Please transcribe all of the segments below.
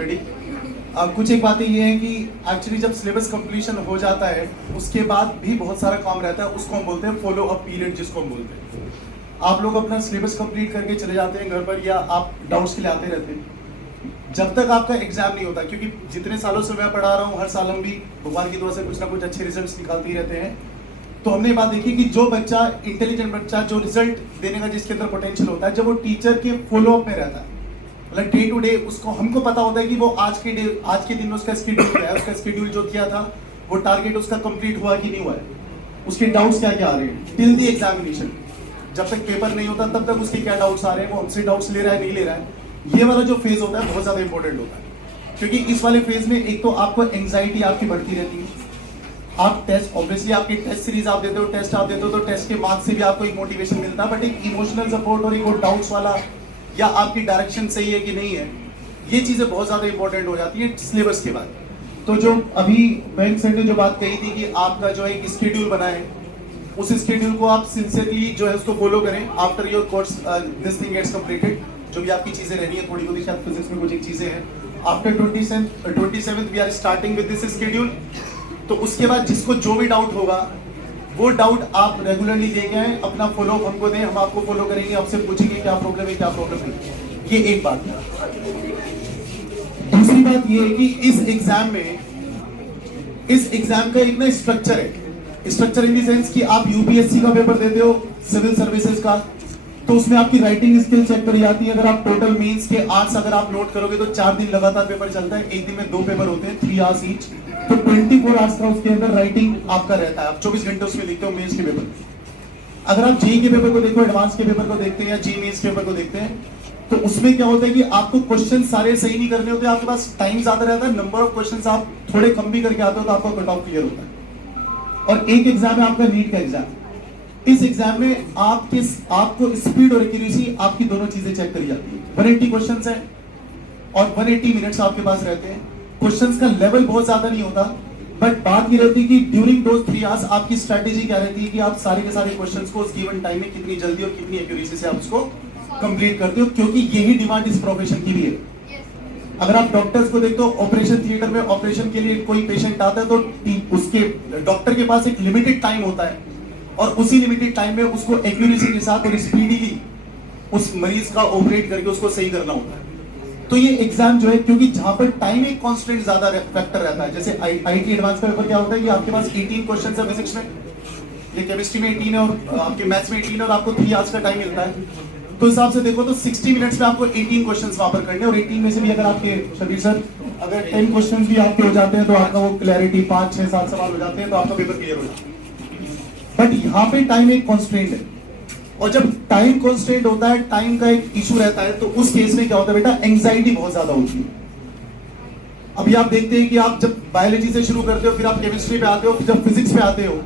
Already. कुछ एक बातें ये हैं कि एक्चुअली जब सिलेबस कंप्लीशन हो जाता है उसके बाद भी बहुत सारा काम रहता है, उसको हम बोलते हैं फॉलो अप पीरियड, जिसको हम बोलते हैं। आप लोग अपना सिलेबस कंप्लीट करके चले जाते हैं घर पर, या आप डाउट्स के लिए आते रहते हैं जब तक आपका एग्जाम नहीं होता, क्योंकि जितने सालों से मैं पढ़ा रहा हूँ हर साल हम भी भगवान की दुआ से कुछ ना कुछ अच्छे रिजल्ट्स निकालते ही रहते हैं। तो हमने बात देखी कि जो बच्चा इंटेलिजेंट बच्चा, जो रिजल्ट देने का जिसके अंदर पोटेंशियल होता है, जब वो टीचर के फॉलो अप में रहता है, मतलब डे टू डे उसको हमको पता होता है कि वो आज के दिन में उसका शेड्यूल क्या है, उसका शेड्यूल जो किया था वो टारगेट उसका कंप्लीट हुआ कि नहीं हुआ है, उसके डाउट्स क्या क्या आ रहे हैं टिल द एग्जामिनेशन। जब तक पेपर नहीं होता तब तक उसके क्या डाउट्स आ रहे हैं, वो हमसे डाउट्स ले रहा है नहीं ले रहा है। ये वाला जो फेज होता है बहुत ज्यादा इंपॉर्टेंट होता है, क्योंकि इस वाले फेज में एक तो आपको एंग्जाइटी आपकी बढ़ती रहती है। आप टेस्ट, ऑब्वियसली आपकी टेस्ट सीरीज आप देते हो, टेस्ट आप देते हो, तो टेस्ट के मार्क्स से भी आपको एक मोटिवेशन मिलता है, बट एक इमोशनल सपोर्ट और एक डाउट्स वाला, या आपकी डायरेक्शन सही है कि नहीं है, ये चीजें बहुत ज्यादा इंपॉर्टेंट हो जाती है सिलेबस के बाद। तो जो अभी बैंक सर ने जो बात कही थी कि आपका जो एक शेड्यूल बना है, उस शेड्यूल को आप सिंसियरली जो है उसको फॉलो करें after your course this thing gets completed. जो भी आपकी चीजें रहनी है, थोड़ी बहुत शायद फिजिक्स में कुछ एक चीजें हैं, after 27th we are starting with this schedule. तो उसके बाद जिसको जो भी डाउट होगा वो डाउट आप रेगुलरली लेके आए, अपना फॉलो हमको दें, हम आपको फॉलो करेंगे, आपसे पूछेंगे क्या प्रॉब्लम है क्या प्रॉब्लम है। ये एक बात है। दूसरी बात ये है कि इस एग्जाम का एक ना स्ट्रक्चर है, स्ट्रक्चर इन द सेंस कि आप यूपीएससी का पेपर देते हो, सिविल सर्विसेज का, तो उसमें आपकी राइटिंग स्किल चेक करी जाती है। अगर आप टोटल मीन्स के आर्ट्स अगर आप नोट करोगे तो 4 दिन लगातार पेपर चलता है, एक दिन में 2 पेपर होते हैं, 3 आवर्स ईच, तो 24 आवर्स का उसके अंदर राइटिंग आपका रहता है, आप 24 घंटे उसमें लिखते हो मेंस के पेपर। अगर आप जेईई के पेपर को देखो, एडवांस के पेपर को देखते हैं, या जेईई मेंस के पेपर को देखते हैं, तो उसमें क्या होता है कि आपको क्वेश्चन सारे सही नहीं करने होते, आपके पास टाइम ज्यादा रहता है, नंबर ऑफ क्वेश्चन आप थोड़े कम भी करके आते हो तो आपका कट ऑफ क्लियर होता है। और एक एग्जाम है आपका नीट का एग्जाम, इस एग्जाम में आपको स्पीड और एक्यूरेसी आपकी दोनों चीजें चेक करी जाती है। 180 क्वेश्चंस हैं और 180 मिनट्स आपके पास रहते हैं। क्वेश्चंस का लेवल बहुत ज्यादा नहीं होता, बट बात ये रहती है कि ड्यूरिंग दोस 3 आवर्स आपकी स्ट्रेटेजी क्या रहती है कि आप सारे के सारे क्वेश्चंस को उस गिवन टाइम में कितनी जल्दी और कितनी एक्यूरेसी से आप उसको कंप्लीट करते हो, क्योंकि यही डिमांड इस प्रोफेशन की भी है। अगर आप डॉक्टर्स को देखते हो, ऑपरेशन थिएटर में ऑपरेशन के लिए कोई पेशेंट आता है तो उसके डॉक्टर के पास एक लिमिटेड टाइम होता है, और उसी लिमिटेड टाइम में उसको एक्यूरेसी के साथ और स्पीडीली उस मरीज का ऑपरेट करके उसको सही करना होता है। तो ये एग्जाम जो है, क्योंकि जहां पर टाइम एक कांस्टेंट ज्यादा फैक्टर रहता है, जैसे आईटी एडवांस का पेपर क्या होता है कि आपके पास 18 क्वेश्चन है फिजिक्स में, ये केमिस्ट्री में 18 है और आपके मैथ्स में 18 है, और आपको 3 आवर्स का टाइम मिलता है। तो हिसाब से देखो तो 60 मिनट्स में आपको 18 क्वेश्चंस वहां पर करने, और 18 में से भी अगर आपके शबीर सर अगर 10 क्वेश्चंस भी आपके हो जाते हैं तो आपका वो क्लैरिटी 5, 6, 7 सवाल हो जाते हैं तो आपका पेपर क्लियर हो जाता है। बट यहाँ पे टाइम एक कॉन्स्टेंट है, और जब टाइम कॉन्स्टेंट होता है, टाइम का एक इशू रहता है, तो उस केस में क्या होता है बेटा, एंग्जाइटी बहुत ज्यादा होती है। अभी आप देखते हैं कि आप जब बायोलॉजी से शुरू करते हो, फिर आप केमिस्ट्री पे आते हो, फिर जब फिजिक्स पे आते हो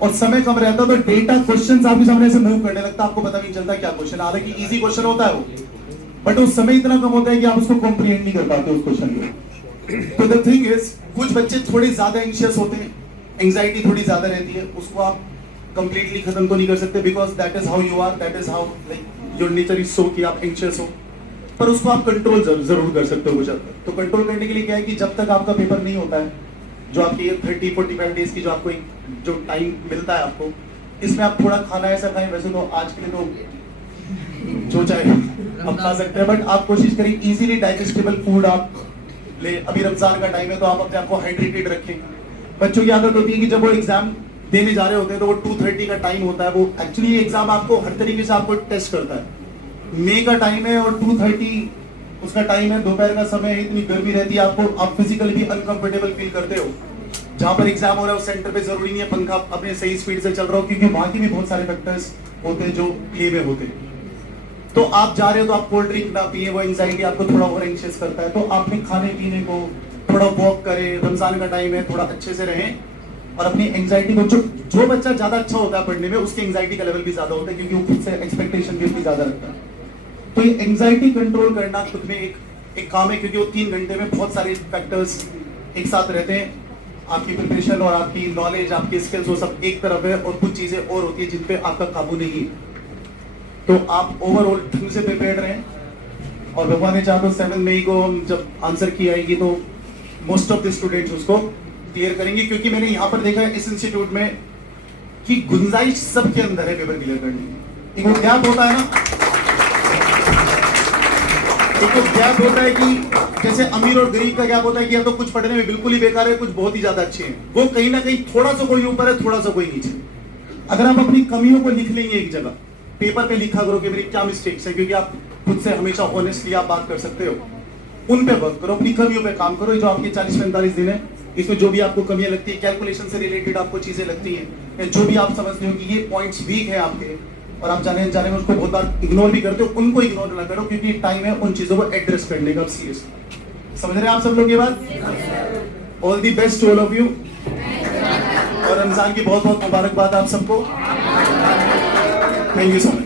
और समय कम रहता है, तो डेटा क्वेश्चंस आपके सामने से मूव करने लगता है, आपको पता नहीं चलता क्या क्वेश्चन, हालांकि इजी क्वेश्चन होता है वो, बट उस समय इतना कम होता है कि आप उसको कॉम्प्रिहेंड नहीं कर पाते उस क्वेश्चन को। तो द थिंग इज, कुछ बच्चे थोड़े ज्यादा एंग्शियस होते हैं, एंग्जाइटी थोड़ी ज्यादा रहती है, उसको आप कंप्लीटली खत्म तो नहीं कर सकते, because that is how you are, that is how like your nature is so कि आप एंग्शियस हो, पर उसको आप कंट्रोल जरूर कर सकते हो कुछ हद तक। तो कंट्रोल करने के लिए क्या है कि जब तक आपका पेपर नहीं होता है, जो आपकी 30-45 डेज की जो आपको जो टाइम मिलता है आपको, इसमें आप थोड़ा खाना ऐसा खाएं, वैसे तो आज के लिए तो जो चाहे आप खा सकते हैं, बट आप कोशिश करें इजीली डाइजेस्टेबल फूड आप ले। अभी रमजान का टाइम है तो आप अपने आप को हाइड्रेटेड रखें। बच्चों की आदत होती है कि जब वो एग्जाम देने जा रहे होते हैं तो वो 2:30 का टाइम होता है, वो एक्चुअली ये एग्जाम आपको हर तरीके से आपको टेस्ट करता है। मई का टाइम है और 2:30 उसका टाइम है, दोपहर का समय है, इतनी गर्मी रहती है, आपको आप फिजिकली भी अनकंफर्टेबल फील करते हो। जहां पर एग्जाम हो रहा है उस सेंटर पे जरूरी नहीं है पंखा अपने सही स्पीड से चल रहा हो, क्योंकि वहां के भी बहुत सारे फैक्टर्स होते हैं जो प्ले में होते हैं। तो आप जा रहे हो तो आप कोल्ड ड्रिंक ना पिए, वो एंजाइटी आपको थोड़ा और एंशियस करता है, तो आपने खाने पीने को थोड़ा वॉक करें, रमजान का टाइम है, थोड़ा अच्छे से रहें, और अपनी एंजाइटी को, जो बच्चा ज्यादा अच्छा होता है पढ़ने में उसकी एंजाइटी का लेवल भी ज्यादा होता है, क्योंकि वो खुद से एक्सपेक्टेशन भी उतनी ज्यादा रखता है। तो ये एंजाइटी कंट्रोल करना खुद में एक काम है, क्योंकि वो 3 घंटे में बहुत सारे फैक्टर्स एक साथ रहते हैं। आपकी प्रिपरेशन और आपकी नॉलेज, आपकी स्किल्स, वो सब एक तरफ है, और कुछ चीजें और होती है जिन पे आपका काबू नहीं है। तो आप ओवरऑल ढंग से प्रिपेयर्ड रहें, और भगवान ने चाहा तो 7 मई को हम जब आंसर की आएगी तो मोस्ट ऑफ द स्टूडेंट्स उसको क्लियर करेंगे, क्योंकि मैंने यहाँ पर देखा है इस इंस्टीट्यूट में कि गुंजाइश सबके अंदर है पेपर क्लियर करने की। एक वो गैप होता है ना, एक तो गैप होता है कि जैसे अमीर और गरीब का गैप होता है कि या तो कुछ पढ़ने में बिल्कुल ही बेकार है, कुछ बहुत ही ज्यादा अच्छे हैं। वो कहीं ना कहीं थोड़ा सा कोई ऊपर है, थोड़ा सा कोई नीचे। अगर आप अपनी कमियों को लिख लेंगे एक जगह, पेपर पे लिखा करो कि मेरी क्या मिस्टेक्स है, क्योंकि आप खुद से हमेशा ऑनेस्टली आप बात कर सकते हो, उन पे वर्क करो, अपनी कमियों पे काम करो। जो आपके 40-45 दिन है, इसमें जो भी आपको कमियां लगती है, कैलकुलेशन से रिलेटेड आपको चीजें लगती हैं, जो भी आप समझते हो कि ये पॉइंट्स वीक है आपके और आप जाने जाने में उसको बहुत बार इग्नोर भी करते हो, उनको इग्नोर ना करो, क्योंकि टाइम है उन चीजों को एड्रेस करने का। सीरियसली समझ रहे हैं आप सब लोग ये बात? All the best to all of you, और रमजान की बहुत बहुत मुबारकबाद आप सबको। Thank you so much.